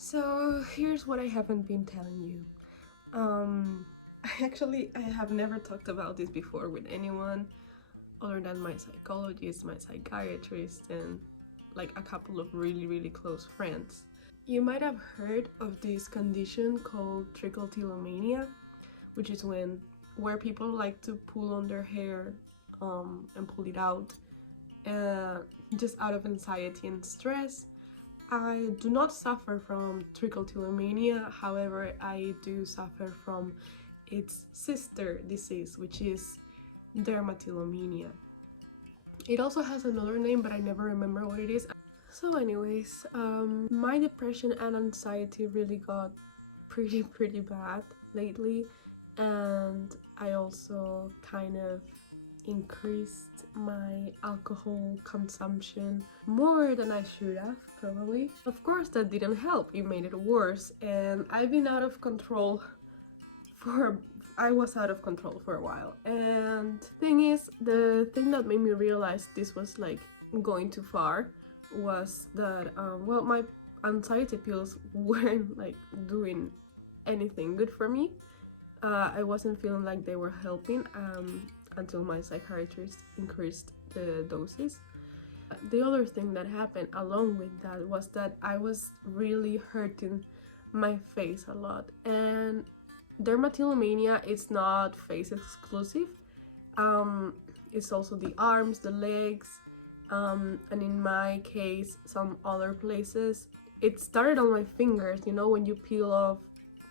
So here's what I haven't been telling you. I have never talked about this before with anyone other than my psychologist, my psychiatrist, and like a couple of really close friends. You might have heard of this condition called trichotillomania, which is where people like to pull on their hair and pull it out just out of anxiety and stress. I do not suffer from trichotillomania, however, I do suffer from its sister disease, which is dermatillomania. It also has another name, but I never remember what it is. So anyways, my depression and anxiety really got pretty bad lately, and I also kind of increased my alcohol consumption more than I should have, probably. Of course, that didn't help, it made it worse, and I've been out of control I was out of control for a while. And the thing that made me realize this was like going too far was that well, my anxiety pills weren't like doing anything good for me. I wasn't feeling like they were helping until my psychiatrist increased the doses. The other thing that happened along with that was that I was really hurting my face a lot, and dermatillomania is not face exclusive. It's also the arms, the legs, and in my case some other places. It started on my fingers, you know, when you peel off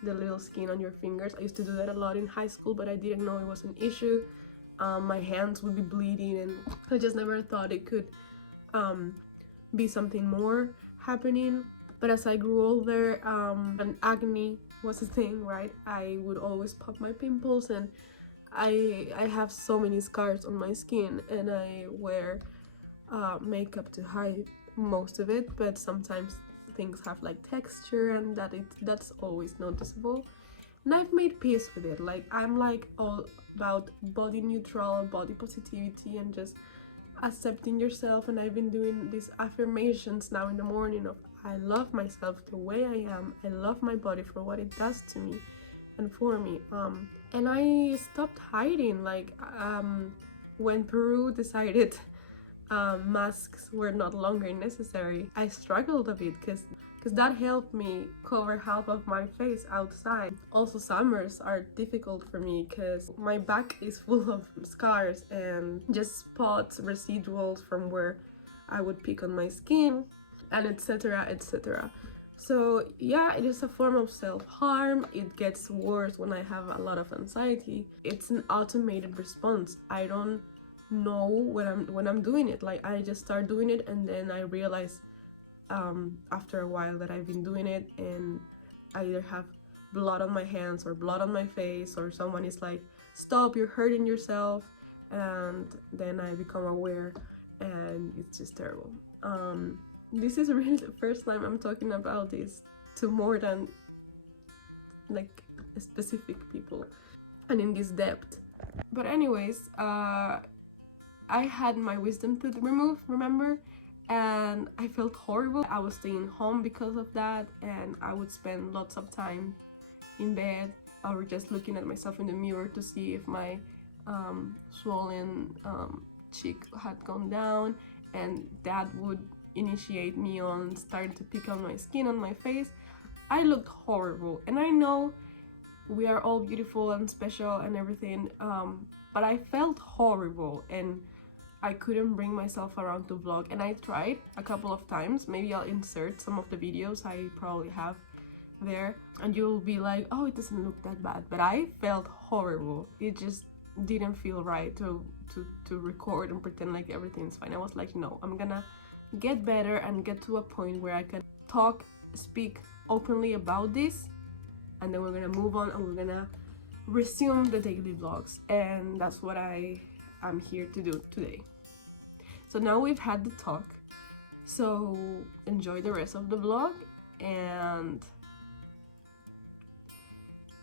the little skin on your fingers. I used to do that a lot in high school, but I didn't know it was an issue. My hands would be bleeding, and I just never thought it could be something more happening. But as I grew older, and acne was a thing, right? I would always pop my pimples, and I have so many scars on my skin, and I wear makeup to hide most of it, but sometimes things have like texture, and that's always noticeable. And I've made peace with it. Like, I'm like all about body neutral, body positivity, and just accepting yourself. And I've been doing these affirmations now in the morning of I love myself the way I am. I love my body for what it does to me and for me. And I stopped hiding. Like, when Peru decided masks were not longer necessary, I struggled a bit because that helped me cover half of my face outside. Also, summers are difficult for me because my back is full of scars and just spots, residuals from where I would pick on my skin, and etc. So yeah, it is a form of self-harm. It gets worse when I have a lot of anxiety. It's an automated response. I don't know when I'm doing it. Like, I just start doing it, and then I realize after a while that I've been doing it, and I either have blood on my hands or blood on my face, or someone is like, stop, you're hurting yourself, and then I become aware, and it's just terrible. This is really the first time I'm talking about this to more than like specific people and in this depth. But anyways, I had my wisdom tooth removed, remember? And I felt horrible. I was staying home because of that, and I would spend lots of time in bed or just looking at myself in the mirror to see if my swollen cheek had gone down, and that would initiate me on starting to pick on my skin, on my face. I looked horrible, and I know we are all beautiful and special and everything, but I felt horrible, and I couldn't bring myself around to vlog. And I tried a couple of times. Maybe I'll insert some of the videos I probably have there, and you'll be like, oh, it doesn't look that bad. But I felt horrible. It just didn't feel right to record and pretend like everything's fine. I was like, no, I'm gonna get better and get to a point where I can speak openly about this, and then we're gonna move on and we're gonna resume the daily vlogs. And that's what I'm here to do today. So now we've had the talk, so enjoy the rest of the vlog, and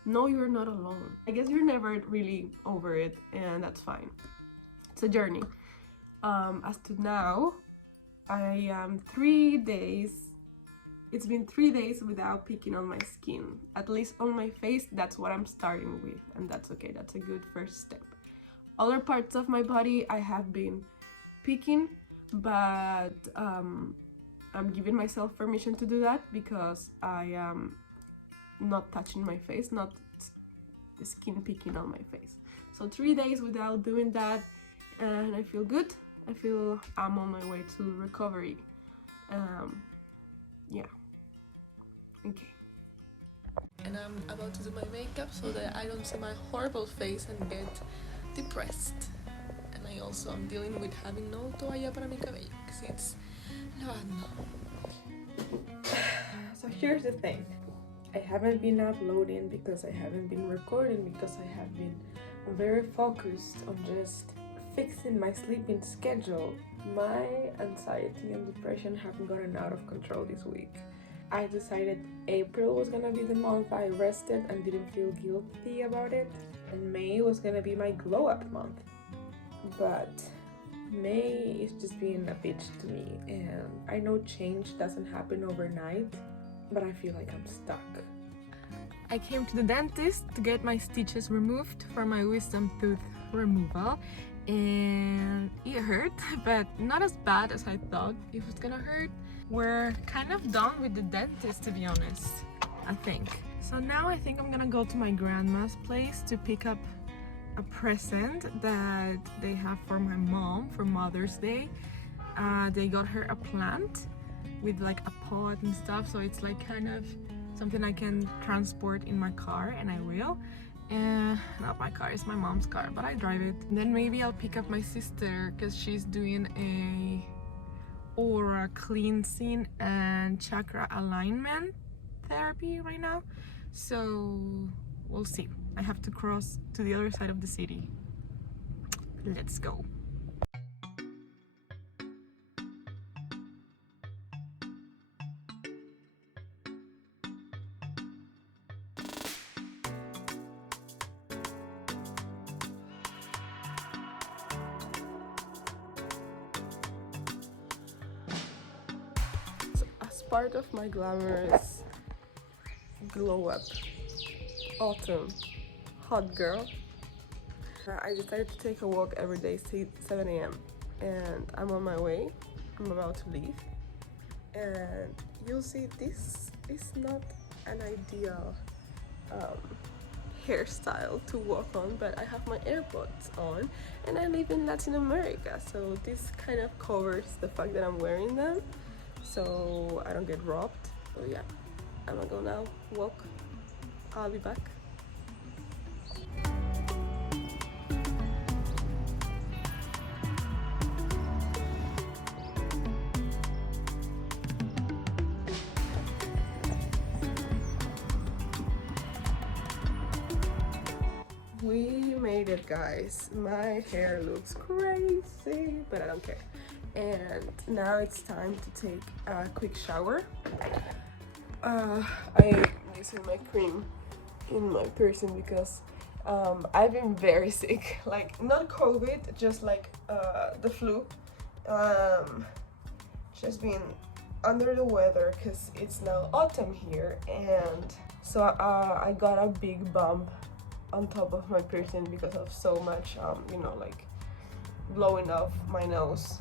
no, you're not alone. I guess you're never really over it, and that's fine. It's a journey. As to now, I am 3 days It's been 3 days without picking on my skin. At least on my face, that's what I'm starting with, and that's okay. That's a good first step. Other parts of my body I have been picking, but I'm giving myself permission to do that because I am not touching my face, not skin picking on my face. So 3 days without doing that, and I feel good. I feel I'm on my way to recovery. Yeah. Okay. And I'm about to do my makeup so that I don't see my horrible face and get depressed. And I also am dealing with having no toalla para mi cabello because it's lavando. So here's the thing. I haven't been uploading because I haven't been recording because I have been very focused on just fixing my sleeping schedule. My anxiety and depression have gotten out of control this week. I decided April was gonna be the month I rested and didn't feel guilty about it, and May was gonna be my glow up month. But May is just being a bitch to me, and I know change doesn't happen overnight, but I feel like I'm stuck. I came to the dentist to get my stitches removed for my wisdom tooth removal, and it hurt, but not as bad as I thought it was gonna hurt. We're kind of done with the dentist, to be honest, I think. So now I think I'm gonna go to my grandma's place to pick up a present that they have for my mom for Mother's Day. They got her a plant with like a pot and stuff, so it's like kind of something I can transport in my car, and I will. And not my car, it's my mom's car, but I drive it. And then maybe I'll pick up my sister because she's doing a aura cleansing and chakra alignment therapy right now, so we'll see. I have to cross to the other side of the city. Let's go. As part of my glamorous glow up autumn hot girl, I decided to take a walk every day 7 a.m. and I'm on my way. I'm about to leave, and you'll see this is not an ideal hairstyle to walk on, but I have my AirPods on and I live in Latin America, so this kind of covers the fact that I'm wearing them so I don't get robbed. So yeah, I'm gonna go now, walk. I'll be back. We made it, guys. My hair looks crazy, but I don't care. And now it's time to take a quick shower. I'm using my cream in my piercing because I've been very sick. Like, not COVID, just like the flu. Just been under the weather because it's now autumn here, and so I got a big bump on top of my piercing because of so much you know, like blowing off my nose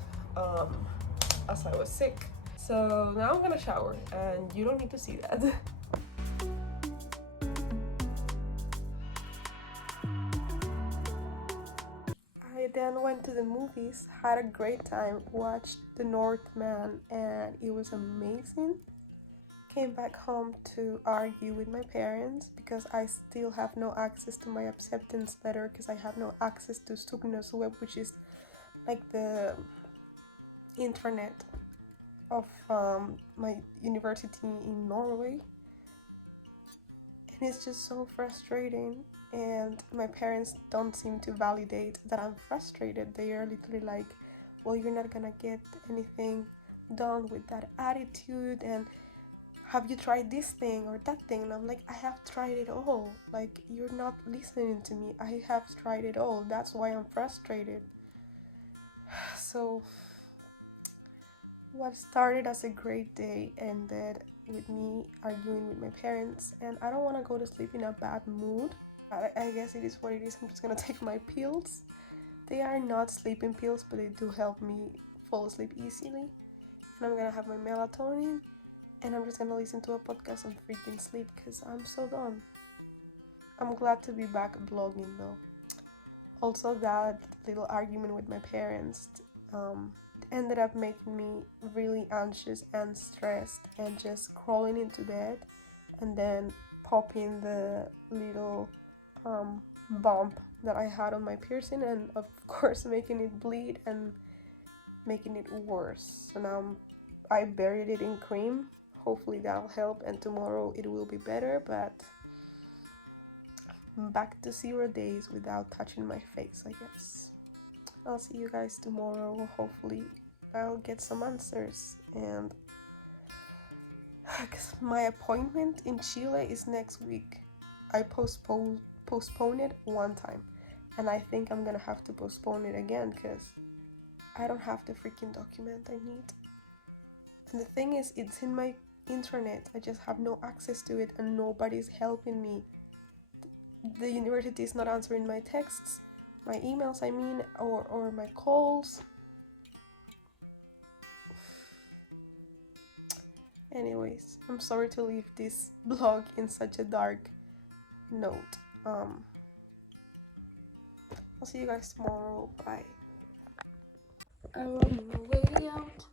as I was sick. So now I'm gonna shower and you don't need to see that. I then went to the movies, had a great time, watched The Northman, and it was amazing. Came back home to argue with my parents because I still have no access to my acceptance letter because I have no access to Sugnos web, which is like the internet of my university in Norway. And it's just so frustrating, and my parents don't seem to validate that I'm frustrated. They are literally like, well, you're not gonna get anything done with that attitude, and have you tried this thing or that thing? And I'm like, I have tried it all. Like, you're not listening to me. I have tried it all. That's why I'm frustrated. So what started as a great day ended with me arguing with my parents, and I don't want to go to sleep in a bad mood. I guess it is what it is. I'm just gonna take my pills. They are not sleeping pills, but they do help me fall asleep easily. And I'm gonna have my melatonin, and I'm just gonna listen to a podcast and freaking sleep because I'm so done. I'm glad to be back blogging though. Also, that little argument with my parents ended up making me really anxious and stressed and just crawling into bed and then popping the little bump that I had on my piercing, and of course making it bleed and making it worse. So now I buried it in cream. Hopefully that'll help, and tomorrow it will be better, but back to 0 days without touching my face, I guess. I'll see you guys tomorrow. Hopefully I'll get some answers, and my appointment in Chile is next week. I postponed it one time, and I think I'm gonna have to postpone it again because I don't have the freaking document I need. And the thing is, it's in my intranet. I just have no access to it, and nobody's helping me. The university is not answering my texts, my emails, I mean, or my calls. Anyways, I'm sorry to leave this blog in such a dark note. I'll see you guys tomorrow. Bye. I'm on my way out.